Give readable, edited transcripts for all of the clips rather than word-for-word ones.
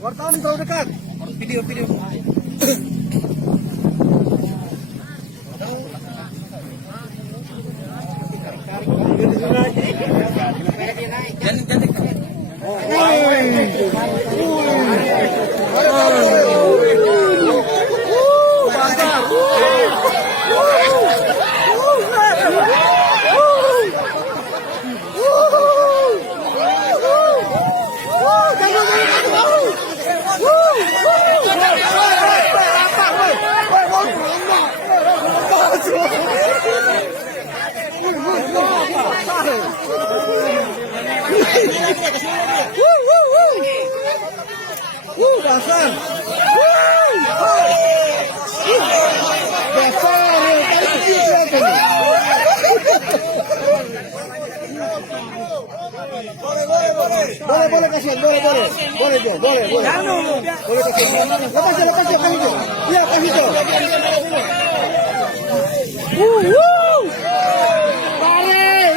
Wartawan terlalu dekat. Video. Dasar. Boleh kasihan, boleh kasihan. Lepas itu. Iya, kasih itu.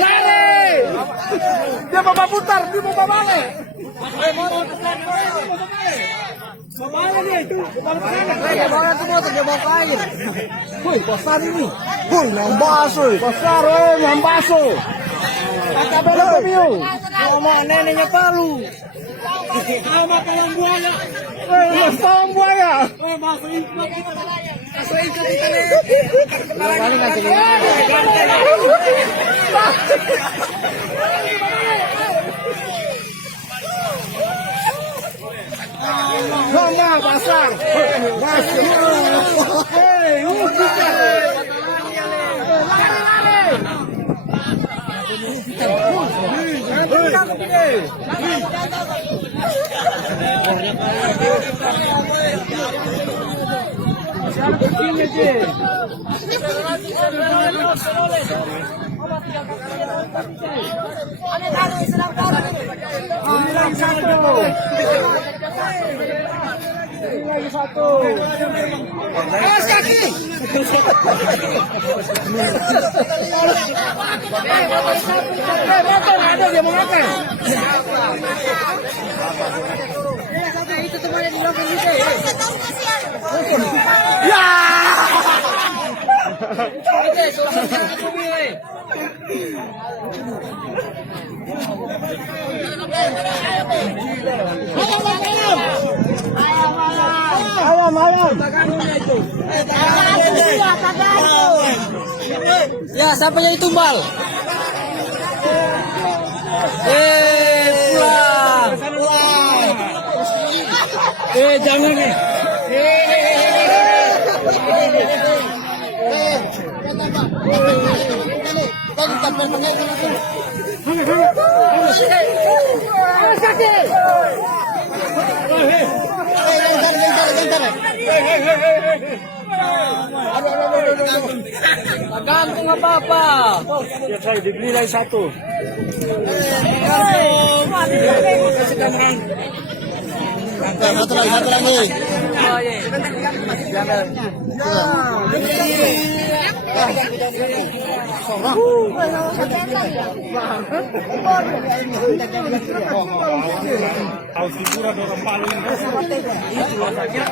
Lari. Dia mau putar, dia mau balik. Kemana dia itu? Dia mau ke air. Woi, besar ini. Woi, nyambas, woi. Besar, woi, nyambas, woi. Kakak belok ke Bio. Sama neneknya Palu. Sama kawan buaya. Woi, sama buaya. Woi, masuk ikan kita nih. Kembali nanti. Lomba pasar. Lagi satu. Awas kaki. Ada dia mau makan. Itu temannya di belakang itu. Ya. Ayam. Ya, siapa yang tumbal? Pulang. Jangan nih. Gantung apa-apa. Ya saya dibeli lagi satu. Satu lagi. Tahu figura orang paling itu